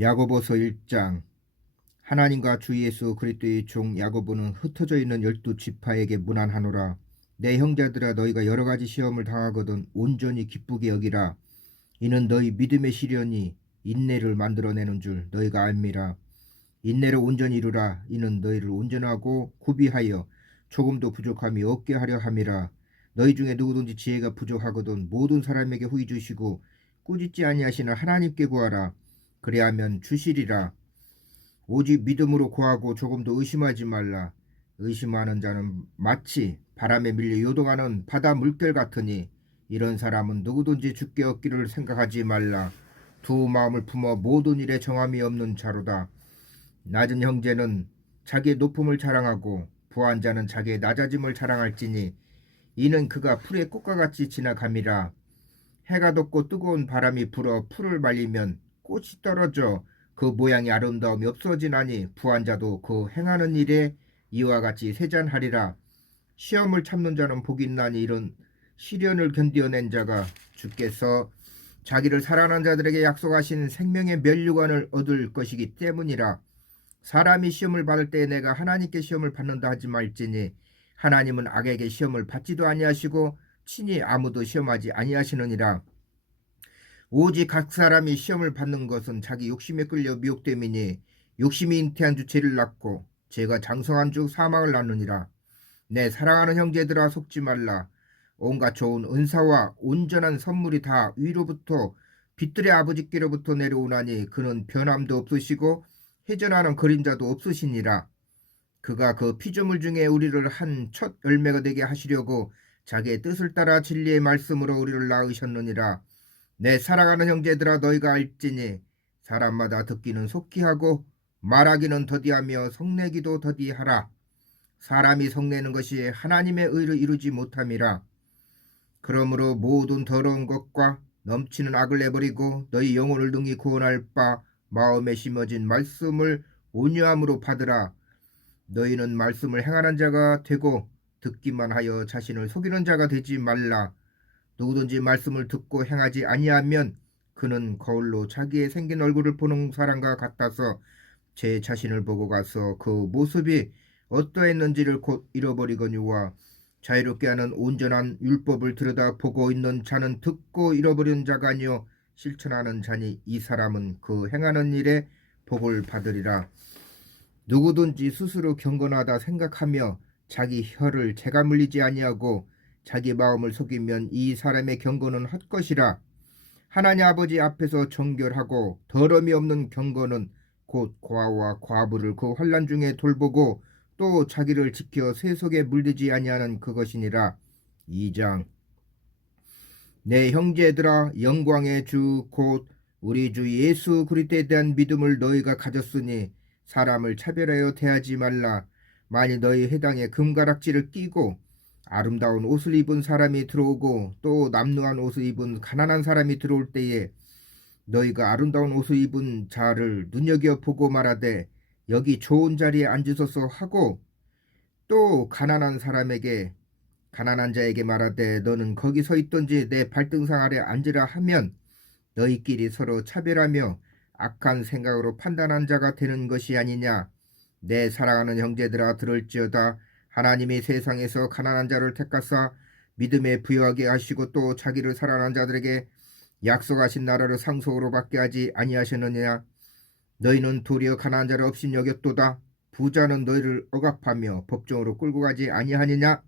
야고보서 1장. 하나님과 주 예수 그리스도의 종 야고보는 흩어져 있는 12지파에게 문안하노라. 내 형제들아, 너희가 여러 가지 시험을 당하거든 온전히 기쁘게 여기라. 이는 너희 믿음의 시련이 인내를 만들어내는 줄 너희가 알미라. 인내를 온전히 이루라. 이는 너희를 온전하고 구비하여 조금도 부족함이 없게 하려 함이라. 너희 중에 누구든지 지혜가 부족하거든 모든 사람에게 후히 주시고 꾸짖지 아니하시는 하나님께 구하라. 그리하면 주시리라. 오직 믿음으로 구하고 조금도 의심하지 말라. 의심하는 자는 마치 바람에 밀려 요동하는 바다 물결 같으니 이런 사람은 누구든지 죽게 얻기를 생각하지 말라. 두 마음을 품어 모든 일에 정함이 없는 자로다. 낮은 형제는 자기의 높음을 자랑하고 부한 자는 자기의 낮아짐을 자랑할지니 이는 그가 풀의 꽃과 같이 지나감이라. 해가 돋고 뜨거운 바람이 불어 풀을 말리면 꽃이 떨어져 그 모양이 아름다움이 없어지나니 부한 자도 그 행하는 일에 이와 같이 세잔하리라. 시험을 참는 자는 복이 있나니 이런 시련을 견디어낸 자가 주께서 자기를 사랑하는 자들에게 약속하신 생명의 면류관을 얻을 것이기 때문이라. 사람이 시험을 받을 때 내가 하나님께 시험을 받는다 하지 말지니 하나님은 악에게 시험을 받지도 아니하시고 친히 아무도 시험하지 아니하시느니라. 오직 각 사람이 시험을 받는 것은 자기 욕심에 끌려 미혹됨이니 욕심이 잉태한 주 죄를 낳고 죄가 장성한 주 사망을 낳느니라. 내 사랑하는 형제들아, 속지 말라. 온갖 좋은 은사와 온전한 선물이 다 위로부터 빛들의 아버지께로부터 내려오나니 그는 변함도 없으시고 회전하는 그림자도 없으시니라. 그가 그 피조물 중에 우리를 한 첫 열매가 되게 하시려고 자기의 뜻을 따라 진리의 말씀으로 우리를 낳으셨느니라. 내 사랑하는 형제들아, 너희가 알지니 사람마다 듣기는 속히 하고 말하기는 더디하며 성내기도 더디하라. 사람이 성내는 것이 하나님의 의를 이루지 못함이라. 그러므로 모든 더러운 것과 넘치는 악을 내버리고 너희 영혼을 능히 구원할 바 마음에 심어진 말씀을 온유함으로 받으라. 너희는 말씀을 행하는 자가 되고 듣기만 하여 자신을 속이는 자가 되지 말라. 누구든지 말씀을 듣고 행하지 아니하면 그는 거울로 자기의 생긴 얼굴을 보는 사람과 같아서 제 자신을 보고 가서 그 모습이 어떠했는지를 곧 잃어버리거니와 자유롭게 하는 온전한 율법을 들여다보고 있는 자는 듣고 잃어버린 자가 아니요 실천하는 자니 이 사람은 그 행하는 일에 복을 받으리라. 누구든지 스스로 경건하다 생각하며 자기 혀를 재가 물리지 아니하고 자기 마음을 속이면 이 사람의 경건은 헛것이라. 하나님 아버지 앞에서 정결하고 더러움이 없는 경건은 곧 고아와 과부를 그 환난 중에 돌보고 또 자기를 지켜 세속에 물들지 아니하는 그것이니라. 2장. 내 형제들아, 영광의 주 곧 우리 주 예수 그리스도에 대한 믿음을 너희가 가졌으니 사람을 차별하여 대하지 말라. 만일 너희 회당에 금가락지를 끼고 아름다운 옷을 입은 사람이 들어오고 또 남루한 옷을 입은 가난한 사람이 들어올 때에 너희가 아름다운 옷을 입은 자를 눈여겨보고 말하되 여기 좋은 자리에 앉으소서 하고 또 가난한 자에게 말하되 너는 거기 서 있던지 내 발등상 아래 앉으라 하면 너희끼리 서로 차별하며 악한 생각으로 판단한 자가 되는 것이 아니냐. 내 사랑하는 형제들아, 들을지어다. 하나님이 세상에서 가난한 자를 택하사 믿음에 부여하게 하시고 또 자기를 사랑하는 자들에게 약속하신 나라를 상속으로 받게 하지 아니하셨느냐. 너희는 도리어 가난한 자를 없인 여겼도다. 부자는 너희를 억압하며 법정으로 끌고 가지 아니하느냐.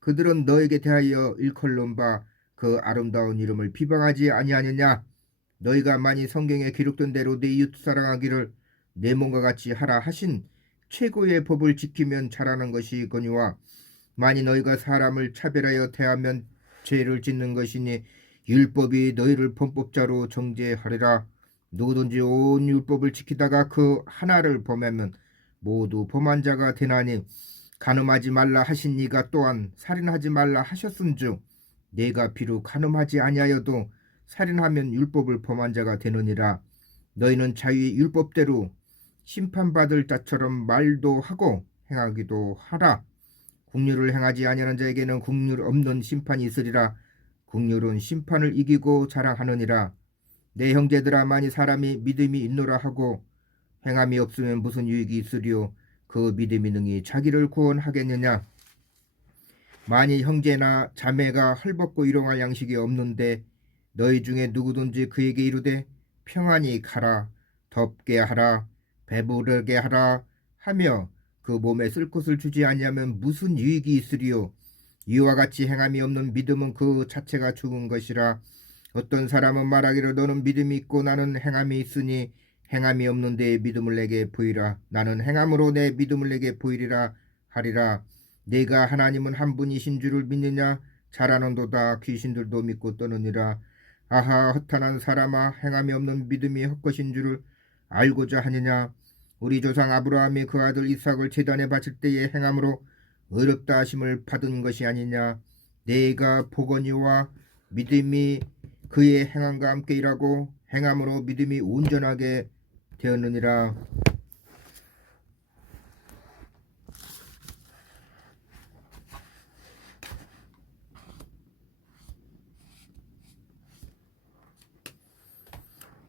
그들은 너에게 대하여 일컬는 바 그 아름다운 이름을 비방하지 아니하느냐. 너희가 만일 성경에 기록된 대로 내 이웃 사랑하기를 내 몸과 같이 하라 하신 최고의 법을 지키면 잘하는 것이거니와 만일 너희가 사람을 차별하여 대하면 죄를 짓는 것이니 율법이 너희를 범법자로 정죄하리라. 누구든지 온 율법을 지키다가 그 하나를 범하면 모두 범한 자가 되나니 간음하지 말라 하신 이가 또한 살인하지 말라 하셨은즉 내가 비록 간음하지 아니하여도 살인하면 율법을 범한 자가 되느니라. 너희는 자유의 율법대로 심판받을 자처럼 말도 하고 행하기도 하라. 긍휼을 행하지 아니하는 자에게는 긍휼 없는 심판이 있으리라. 긍휼은 심판을 이기고 자랑하느니라. 내 형제들아, 만일 사람이 믿음이 있노라 하고 행함이 없으면 무슨 유익이 있으리요? 그 믿음이 능히 자기를 구원하겠느냐? 만일 형제나 자매가 헐벗고 일용할 양식이 없는데 너희 중에 누구든지 그에게 이르되 평안히 가라, 덥게 하라, 배부르게 하라 하며 그 몸에 쓸 것을 주지 아니하면 무슨 유익이 있으리요? 이와 같이 행함이 없는 믿음은 그 자체가 죽은 것이라. 어떤 사람은 말하기를 너는 믿음이 있고 나는 행함이 있으니 행함이 없는 데 믿음을 내게 보이라. 나는 행함으로 내 믿음을 내게 보이리라 하리라. 내가 하나님은 한 분이신 줄을 믿느냐? 잘하는도다. 귀신들도 믿고 떠느니라. 아하, 허탄한 사람아, 행함이 없는 믿음이 헛것인 줄을 알고자 하느냐? 우리 조상 아브라함이 그 아들 이삭을 제단에 바칠 때에 행함으로 의롭다 하심을 받은 것이 아니냐? 내가 보거니와 믿음이 그의 행함과 함께 일하고 행함으로 믿음이 온전하게 되었느니라.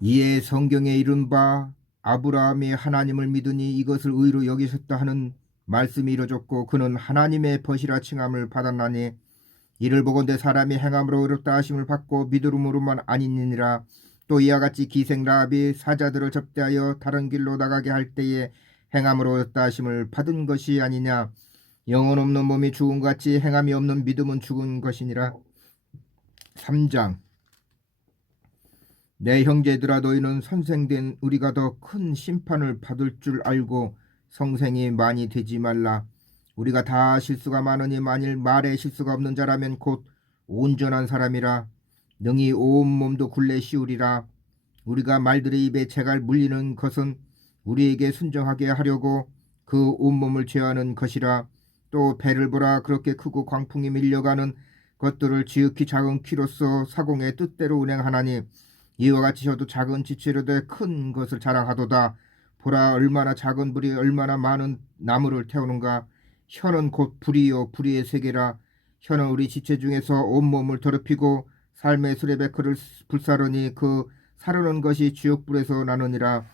이에 성경에 이른 바 아브라함이 하나님을 믿으니 이것을 의로 여기셨다 하는 말씀이 이루어졌고 그는 하나님의 벗이라 칭함을 받았나니 이를 보건대 사람이 행함으로 의롭다 하심을 받고 믿음으로만 아니니라. 또 이와 같이 기생 라합이 사자들을 접대하여 다른 길로 나가게 할 때에 행함으로 의롭다 하심을 받은 것이 아니냐. 영혼 없는 몸이 죽은 것 같이 행함이 없는 믿음은 죽은 것이니라. 3장. 내 형제들아, 너희는 선생된 우리가 더 큰 심판을 받을 줄 알고 성생이 많이 되지 말라. 우리가 다 실수가 많으니 만일 말에 실수가 없는 자라면 곧 온전한 사람이라. 능히 온몸도 굴레 씌우리라. 우리가 말들의 입에 재갈 물리는 것은 우리에게 순정하게 하려고 그 온몸을 제어하는 것이라. 또 배를 보라. 그렇게 크고 광풍이 밀려가는 것들을 지극히 작은 키로서 사공의 뜻대로 운행하나니 이와 같이 저도 작은 지체로 돼 큰 것을 자랑하도다. 보라, 얼마나 작은 불이 얼마나 많은 나무를 태우는가. 혀는 곧 불이요 불의의 세계라. 혀는 우리 지체 중에서 온몸을 더럽히고 삶의 수레베크를 불사르니 그 사르는 것이 지옥불에서 나느니라.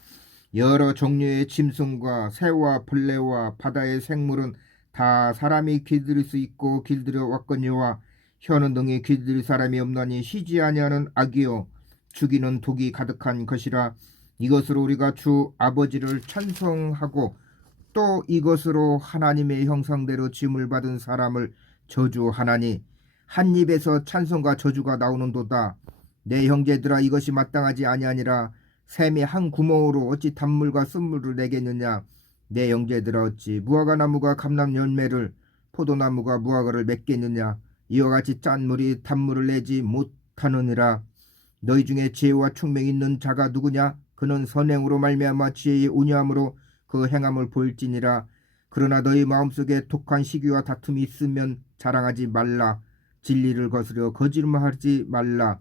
여러 종류의 짐승과 새와 벌레와 바다의 생물은 다 사람이 길들일 수 있고 길들여 왔거니와 혀는 능히 길들일 사람이 없나니 쉬지 아니하는 악이요 죽이는 독이 가득한 것이라. 이것으로 우리가 주 아버지를 찬송하고 또 이것으로 하나님의 형상대로 지음을 받은 사람을 저주하나니 한 입에서 찬송과 저주가 나오는도다. 내 형제들아, 이것이 마땅하지 아니하니라. 샘이 한 구멍으로 어찌 단물과 쓴물을 내겠느냐. 내 형제들아, 어찌 무화과 나무가 감람 열매를 포도나무가 무화과를 맺겠느냐. 이와 같이 짠 물이 단물을 내지 못하느니라. 너희 중에 지혜와 총명이 있는 자가 누구냐? 그는 선행으로 말미암아 지혜의 온유함으로 그 행함을 보일지니라. 그러나 너희 마음속에 독한 시기와 다툼이 있으면 자랑하지 말라. 진리를 거스려 거짓말하지 말라.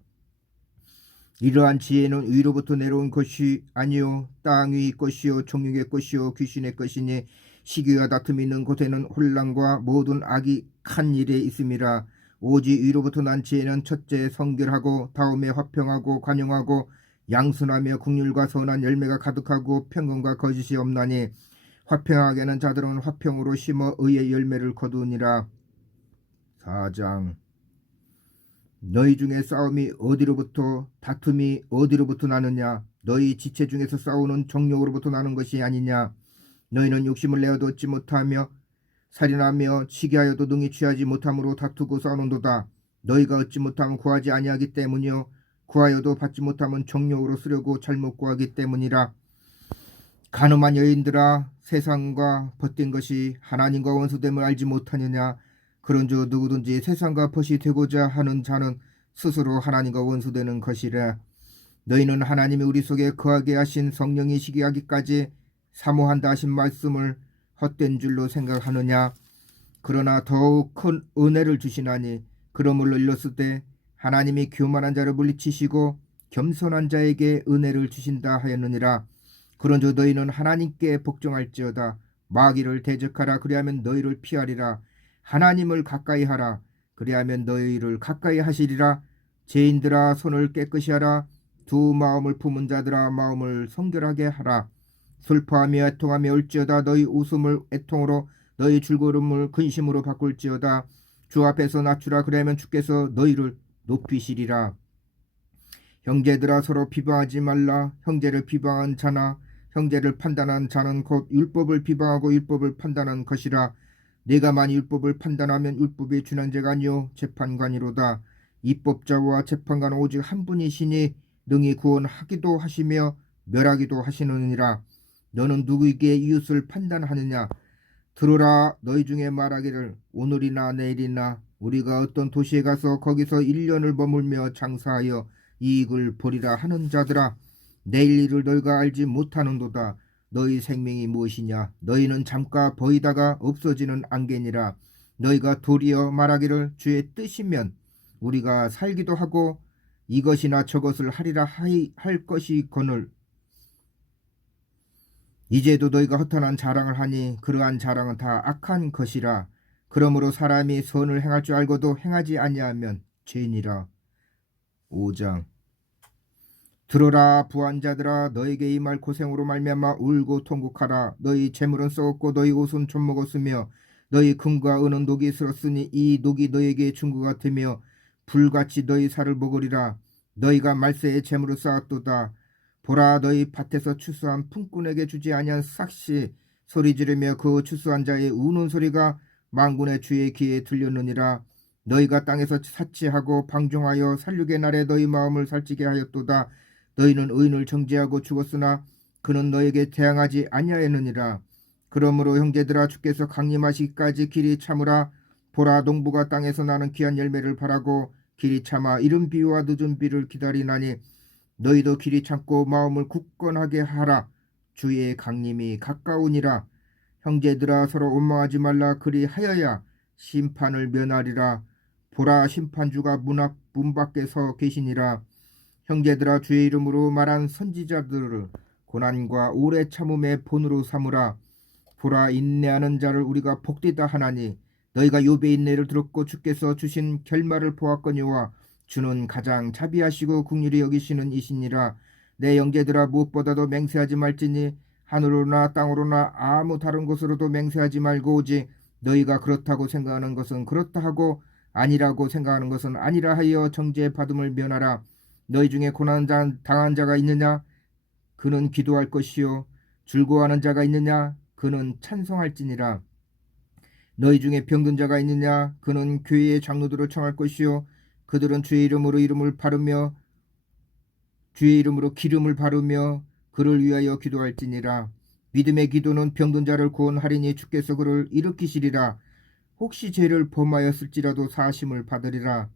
이러한 지혜는 위로부터 내려온 것이 아니요 땅 위 것이요 종육의 것이요 귀신의 것이니 시기와 다툼이 있는 곳에는 혼란과 모든 악이 칸 일에 있음이라. 오직 위로부터 난 지혜는 첫째 성결하고 다음에 화평하고 관용하고 양순하며 긍휼과 선한 열매가 가득하고 평강과 거짓이 없나니 화평하게 하는 자들은 화평으로 심어 의의 열매를 거두니라. 4장. 너희 중에 싸움이 어디로부터 다툼이 어디로부터 나느냐? 너희 지체 중에서 싸우는 정욕으로부터 나는 것이 아니냐? 너희는 욕심을 내어도 얻지 못하며 살인하며 시기하여도 능히 취하지 못함으로 다투고 싸우는도다. 너희가 얻지 못하면 구하지 아니하기 때문이요 구하여도 받지 못하면 정욕으로 쓰려고 잘못 구하기 때문이라. 간음한 여인들아, 세상과 벗된 것이 하나님과 원수됨을 알지 못하느냐. 그런즉 누구든지 세상과 벗이 되고자 하는 자는 스스로 하나님과 원수되는 것이라. 너희는 하나님이 우리 속에 거하게 하신 성령이 시기하기까지 사모한다 하신 말씀을 헛된 줄로 생각하느냐. 그러나 더욱 큰 은혜를 주시나니 그러므로 일렀을 때 하나님이 교만한 자를 물리치시고 겸손한 자에게 은혜를 주신다 하였느니라. 그런즉 너희는 하나님께 복종할지어다. 마귀를 대적하라. 그리하면 너희를 피하리라. 하나님을 가까이 하라. 그리하면 너희를 가까이 하시리라. 죄인들아, 손을 깨끗이 하라. 두 마음을 품은 자들아 마음을 성결하게 하라. 슬퍼하며 애통하며 울지어다. 너희 웃음을 애통으로 너희 즐거움을 근심으로 바꿀지어다. 주 앞에서 낮추라. 그러면 주께서 너희를 높이시리라. 형제들아 서로 비방하지 말라. 형제를 비방한 자나 형제를 판단한 자는 곧 율법을 비방하고 율법을 판단한 것이라. 네가 만일 율법을 판단하면 율법이 준한제가 아니요 재판관이로다. 입법자와 재판관은 오직 한 분이시니 능히 구원하기도 하시며 멸하기도 하시느니라. 너는 누구에게 이웃을 판단하느냐? 들으라. 너희 중에 말하기를 오늘이나 내일이나 우리가 어떤 도시에 가서 거기서 1년을 머물며 장사하여 이익을 보리라 하는 자들아, 내일 일을 너희가 알지 못하는도다. 너희 생명이 무엇이냐? 너희는 잠깐 보이다가 없어지는 안개니라. 너희가 도리어 말하기를 주의 뜻이면 우리가 살기도 하고 이것이나 저것을 하리라 할 것이거늘 이제도 너희가 허탄한 자랑을 하니 그러한 자랑은 다 악한 것이라. 그러므로 사람이 선을 행할 줄 알고도 행하지 아니하면 죄니라. 5장. 들어라 부한자들아, 너에게 이 말 고생으로 말미암아 울고 통곡하라. 너희 재물은 썩었고 너희 옷은 좀먹었으며 너희 금과 은은 녹이 슬었으니 이 녹이 너에게 준 것 같으며 불같이 너희 살을 먹으리라. 너희가 말세에 재물을 쌓았도다. 보라, 너희 밭에서 추수한 품꾼에게 주지 아니한 삭시 소리 지르며 그 추수한 자의 우는 소리가 만군의 주의 귀에 들렸느니라. 너희가 땅에서 사치하고 방종하여 살육의 날에 너희 마음을 살찌게 하였도다. 너희는 의인을 정죄하고 죽었으나 그는 너에게 대항하지 아니하였느니라. 그러므로 형제들아, 주께서 강림하시기까지 길이 참으라. 보라, 농부가 땅에서 나는 귀한 열매를 바라고 길이 참아 이른 비와 늦은 비를 기다리나니 너희도 길이 참고 마음을 굳건하게 하라. 주의 강림이 가까우니라. 형제들아, 서로 원망하지 말라. 그리하여야 심판을 면하리라. 보라, 심판주가 문 밖에 서 계시니라. 형제들아, 주의 이름으로 말한 선지자들을 고난과 오래 참음의 본으로 삼으라. 보라, 인내하는 자를 우리가 복되다 하나니 너희가 욥의 인내를 들었고 주께서 주신 결말을 보았거니와 주는 가장 자비하시고 긍휼히 여기시는 이시니라. 내 형제들아, 무엇보다도 맹세하지 말지니 하늘로나 땅으로나 아무 다른 곳으로도 맹세하지 말고 오직 너희가 그렇다고 생각하는 것은 그렇다 하고 아니라고 생각하는 것은 아니라 하여 정죄받음을 면하라. 너희 중에 고난 당한 자가 있느냐? 그는 기도할 것이요. 즐거워하는 자가 있느냐? 그는 찬송할지니라. 너희 중에 병든 자가 있느냐? 그는 교회의 장로들을 청할 것이요. 그들은 주의 이름으로 기름을 바르며 그를 위하여 기도할지니라. 믿음의 기도는 병든 자를 구원하리니 주께서 그를 일으키시리라. 혹시 죄를 범하였을지라도 사하심을 받으리라.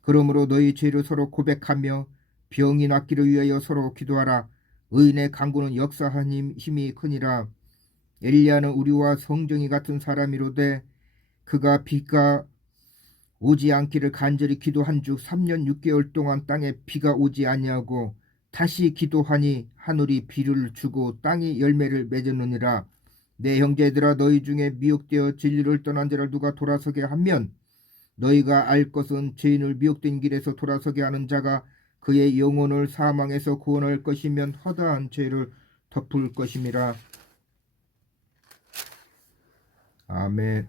그러므로 너희 죄를 서로 고백하며 병이 낫기를 위하여 서로 기도하라. 의인의 간구는 역사하는 힘이 크니라. 엘리야는 우리와 성정이 같은 사람이로되 그가 비가 오지 않기를 간절히 기도한 즉 3년 6개월 동안 땅에 비가 오지 아니하고 다시 기도하니 하늘이 비를 주고 땅이 열매를 맺었느니라. 내 형제들아, 너희 중에 미혹되어 진리를 떠난 자를 누가 돌아서게 하면 너희가 알 것은 죄인을 미혹된 길에서 돌아서게 하는 자가 그의 영혼을 사망에서 구원할 것이면 허다한 죄를 덮을 것임이라. 아멘.